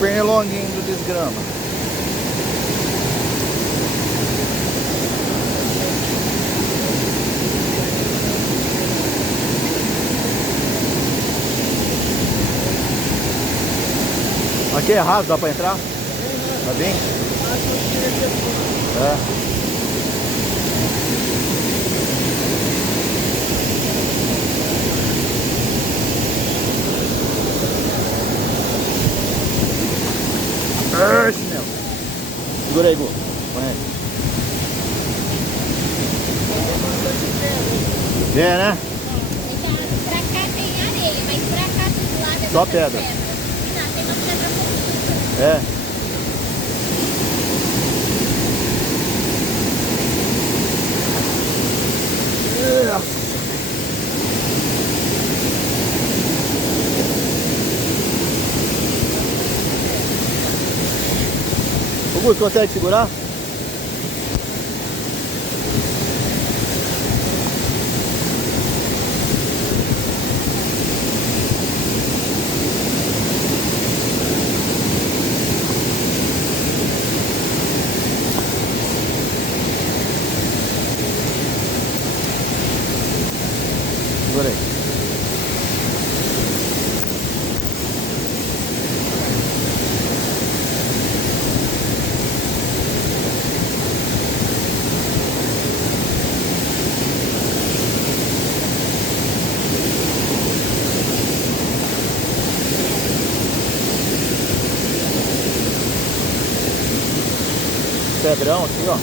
pernilonguinho do desgrama. Aqui é raso, dá pra entrar? Tá bem? É. Chinelo. Segura aí, Gu. Põe aí. É, né? Pra cá tem areia, mas pra cá do lado é só pedra. Não, tem uma pedra bonita. É. O Gus, consegue segurar? Segura aí. Pedrão aqui, ó.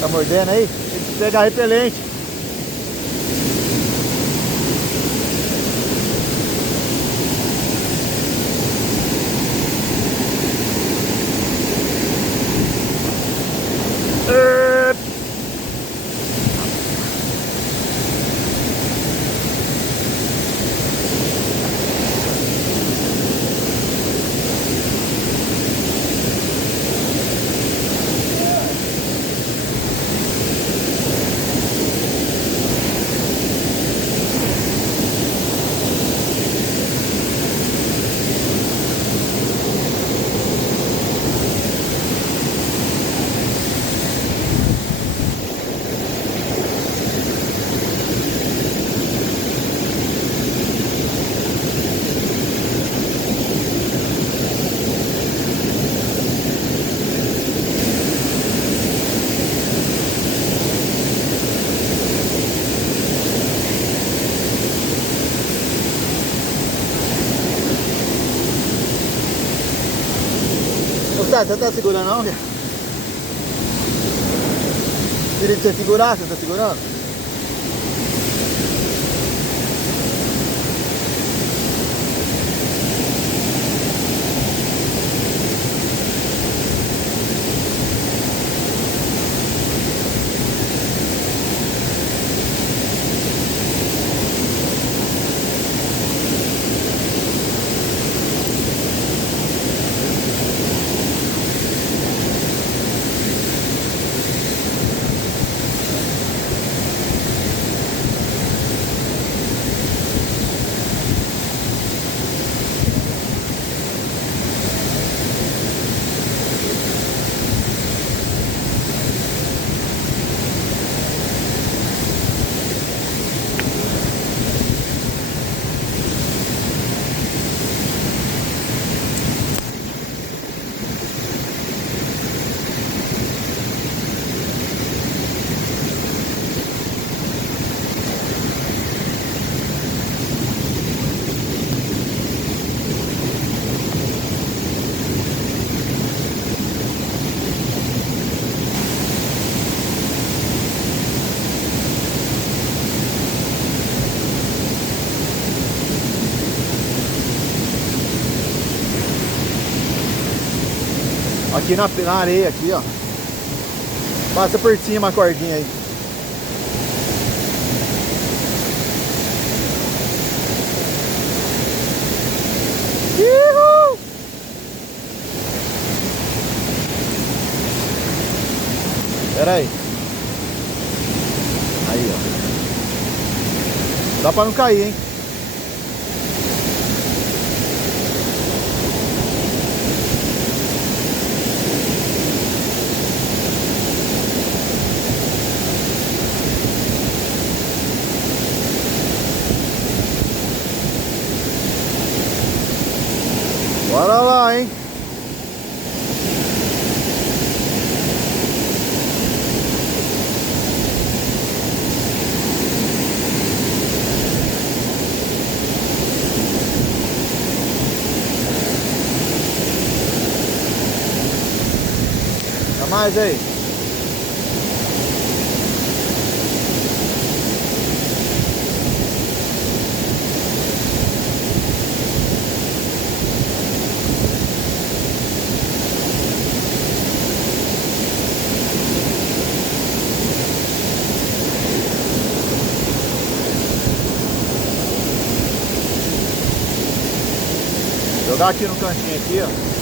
Tá mordendo aí? Tem que pegar repelente. Você tá segurando não, velho? Queria que você segurasse, você tá segurando? Aqui na areia, aqui, ó. Passa por cima a cordinha aí. Uhul! Pera aí. Aí, ó. Dá pra não cair, hein? Bora lá, hein? Dá mais aí. Jogar aqui no cantinho aqui, ó.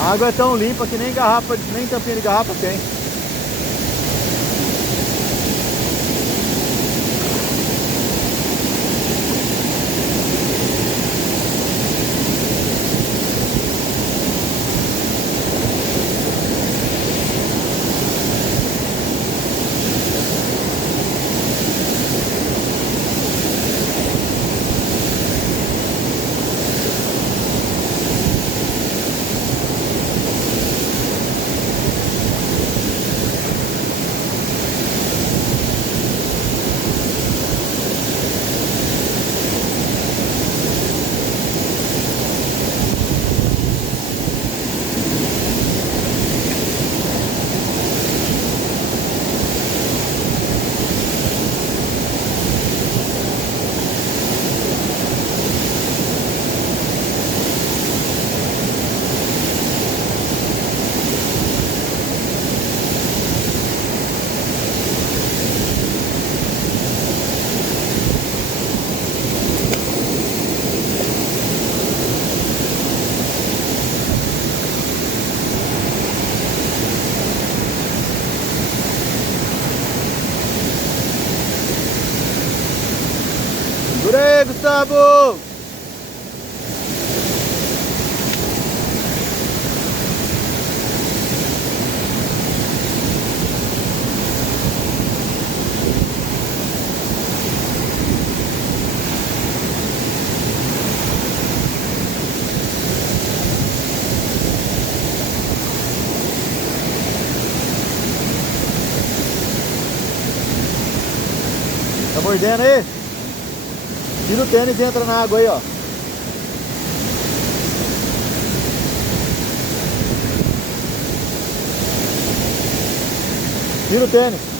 A água é tão limpa que nem garrafa, nem tampinha de garrafa tem. Segura aí, Gustavo! Tá mordendo aí? Tira o tênis e entra na água aí, ó. Tira o tênis.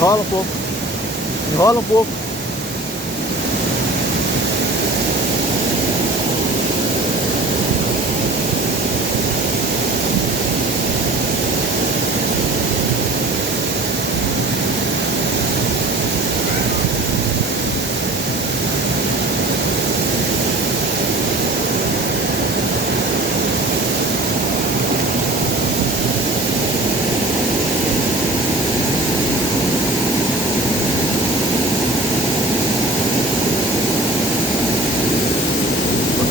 Enrola um pouco. Enrola um pouco.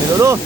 Melhorou?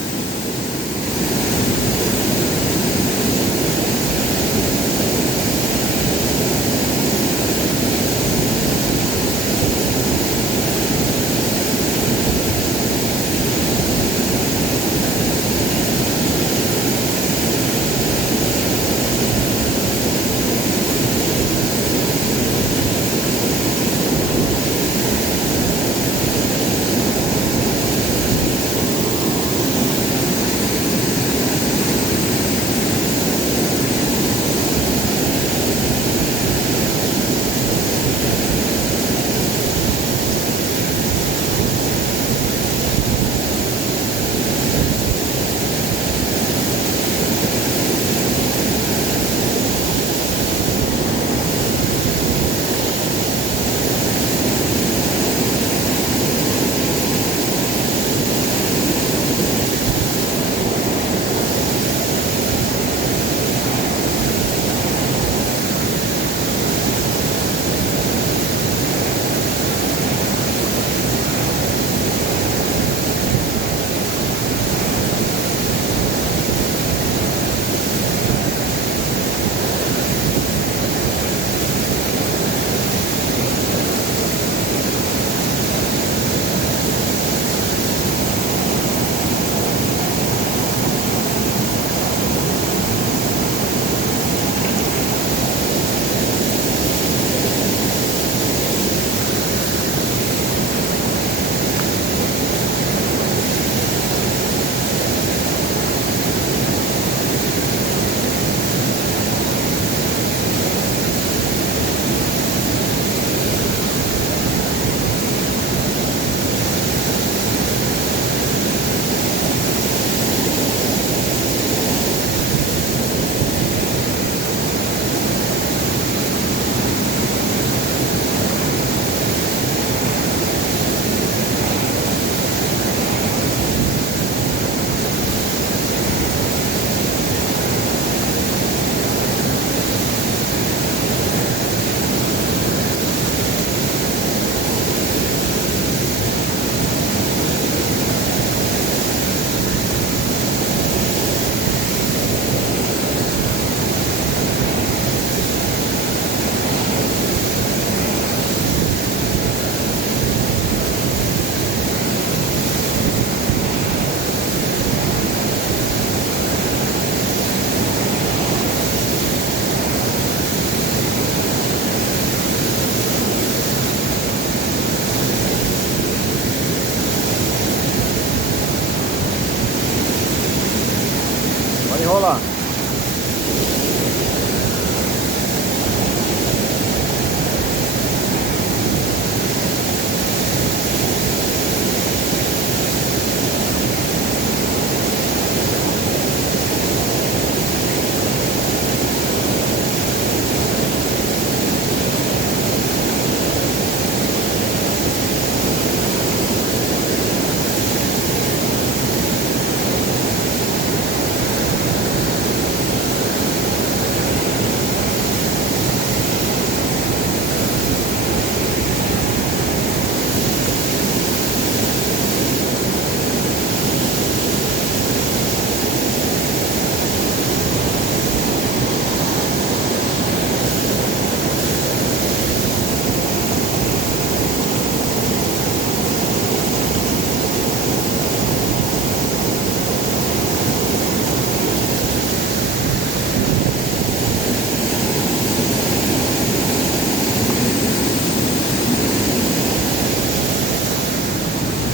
Pode enrolar.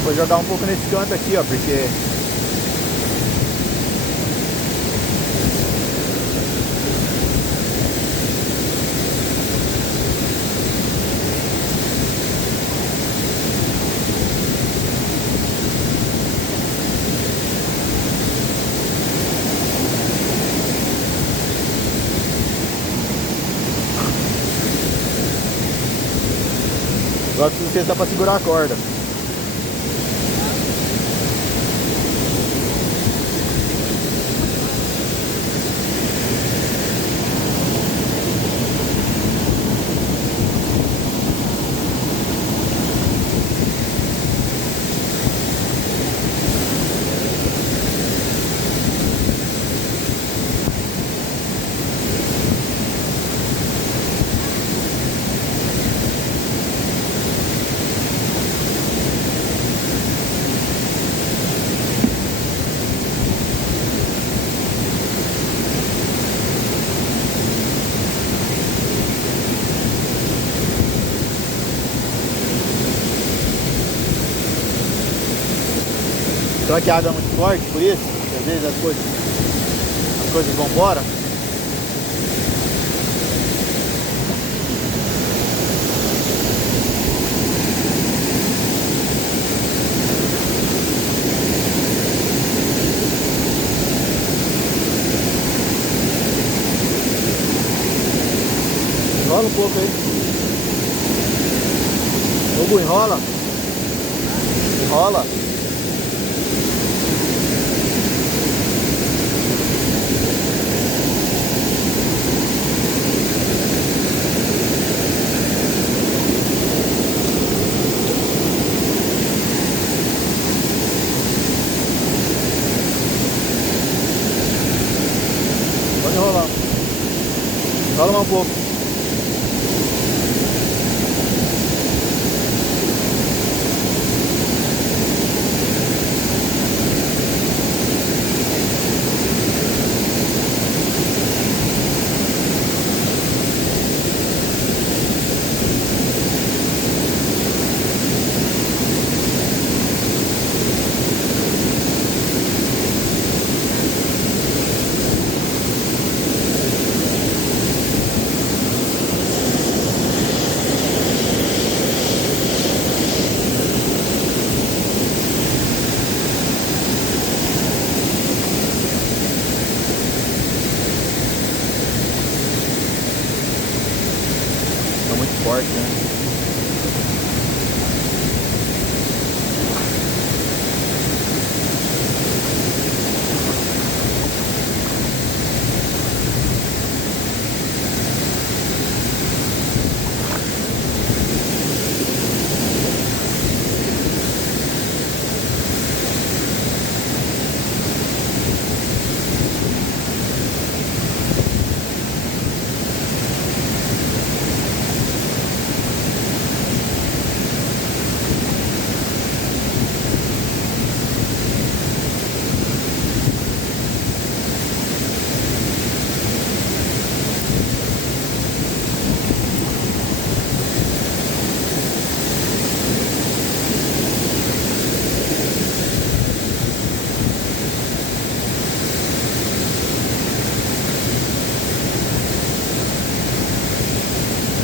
Vou jogar um pouco nesse canto aqui, ó, porque Agora preciso testar pra segurar a corda. Será que a água é muito forte por isso? Que às vezes as coisas vão embora? Enrola um pouco aí. Hugo, enrola. Enrola. Pode enrolar. Enrola mais um pouco. Tá muito forte, né?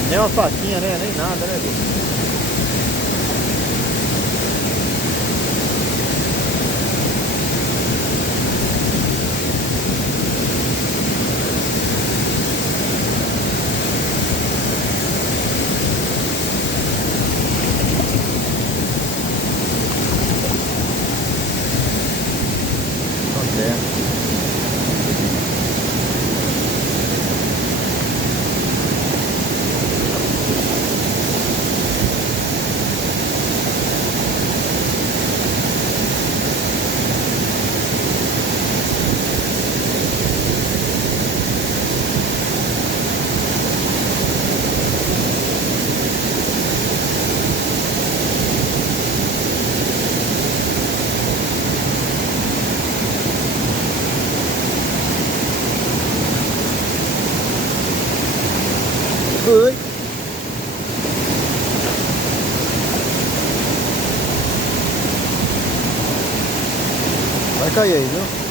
Nem uma faquinha, né? Nem nada, né, Gu? Tá certo. Ui. Vai cair aí, viu?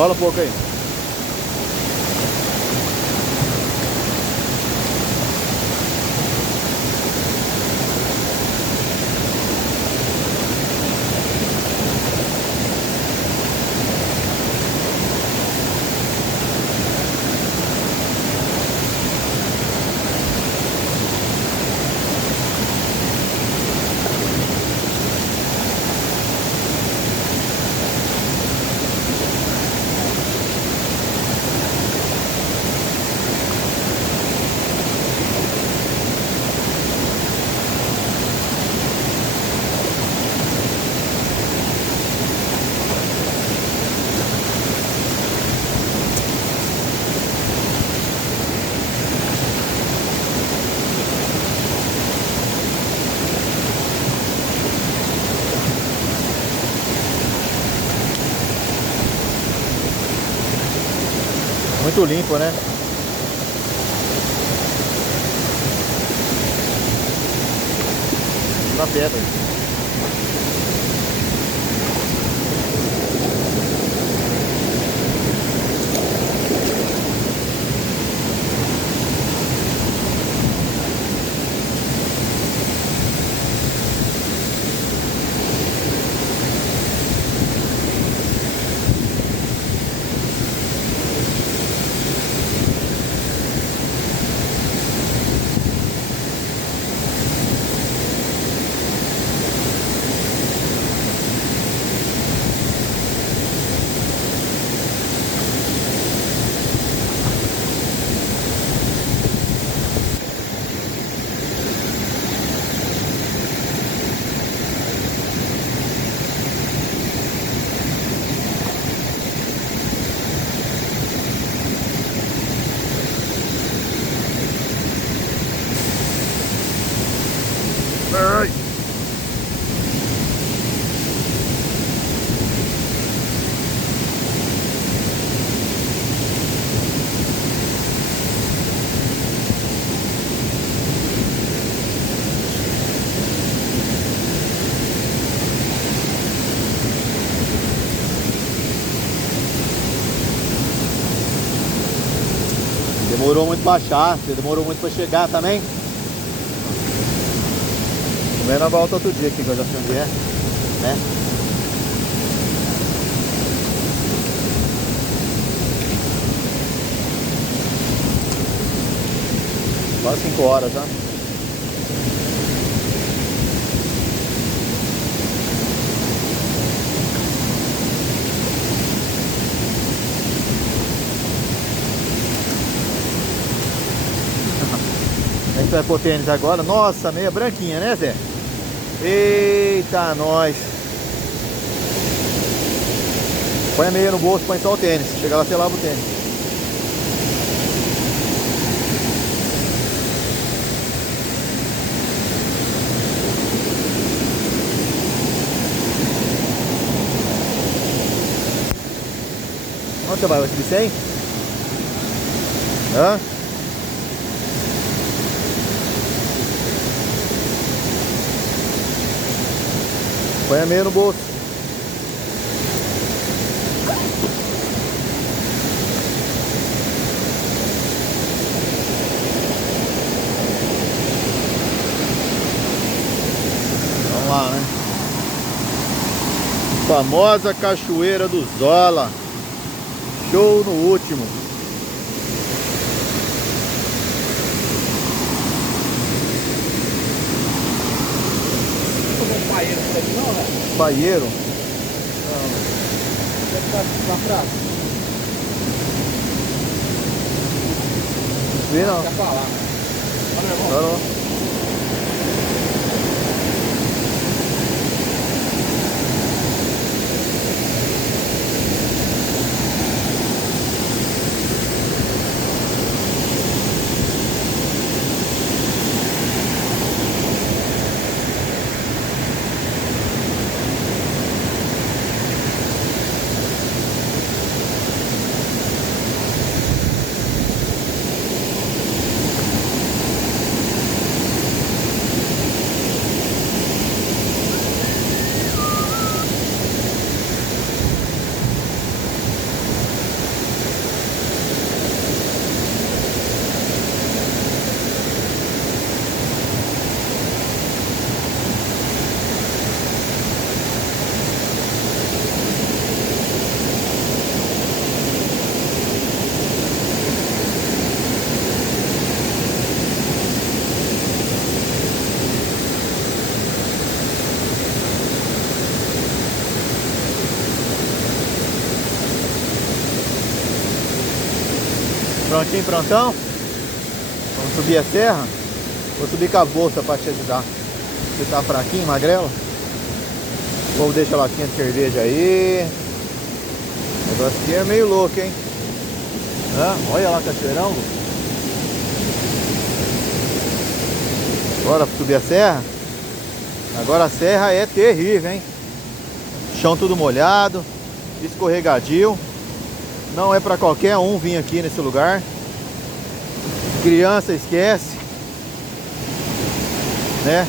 Enrola um pouco aí. Muito limpo, né? Na pedra. Ai. Demorou muito pra achar, você demorou muito pra chegar também. Também na volta outro dia aqui que eu já sei onde é, né? Quase 5 horas já. A gente vai pôr tênis agora. Nossa, meia branquinha, né, Zé? Eita, nós. Põe a meia no bolso, põe só o tênis. Chega lá, você lava o tênis. Onde você vai? Vai subir 100? Hã? Põe a meia no bolso. Vamos lá, né? Famosa Cachoeira do Zola. Show no último. Paieiro por aqui não, né? Paieiro. Não. Deve estar na praça. Vi não. Quer falar? Olha, meu irmão. Não, não. Prontinho, prontão? Vamos subir a serra? Vou subir com a bolsa pra te ajudar. Você tá fraquinho, magrela? O povo deixa a latinha de cerveja aí. O negócio aqui é meio louco, hein? Olha lá, cachoeirão. Bora subir a serra? Agora a serra é terrível, hein? Chão tudo molhado, escorregadio. Não é pra qualquer um vir aqui nesse lugar. Criança esquece, né?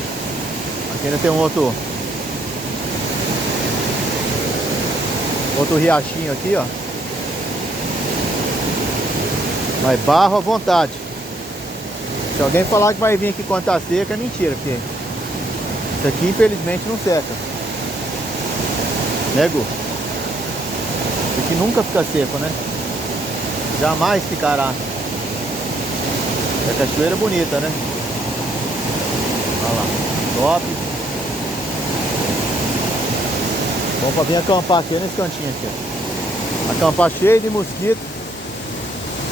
Aqui ainda tem um outro riachinho aqui, ó. Mas barro à vontade. Se alguém falar que vai vir aqui quando tá seca, é mentira, porque isso aqui infelizmente não seca. Né, Gu? Isso aqui nunca fica seco, né? Jamais ficará. É cachoeira bonita, né? Olha lá, top. Vamos pra vir acampar aqui nesse cantinho aqui, ó. Acampar cheio de mosquito.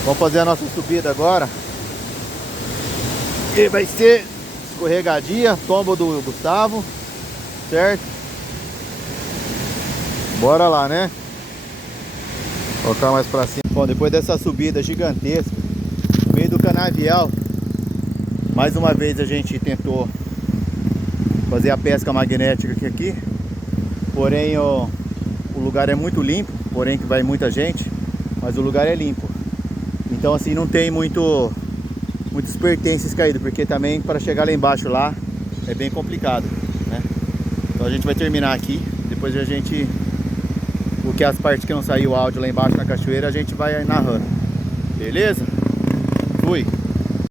Vamos fazer a nossa subida agora. E vai ser escorregadia, tomba do Gustavo, certo? Bora lá, né? Vou colocar mais pra cima. Bom, depois dessa subida gigantesca no meio do canavial, mais uma vez a gente tentou fazer a pesca magnética aqui. Porém, ó, o lugar é muito limpo, porém que vai muita gente, mas o lugar é limpo. Então assim, não tem muitos pertences caídos, porque também para chegar lá embaixo lá é bem complicado, né? Então a gente vai terminar aqui, depois a gente, porque as partes que não saiu o áudio lá embaixo na cachoeira a gente vai narrando, beleza? Fui!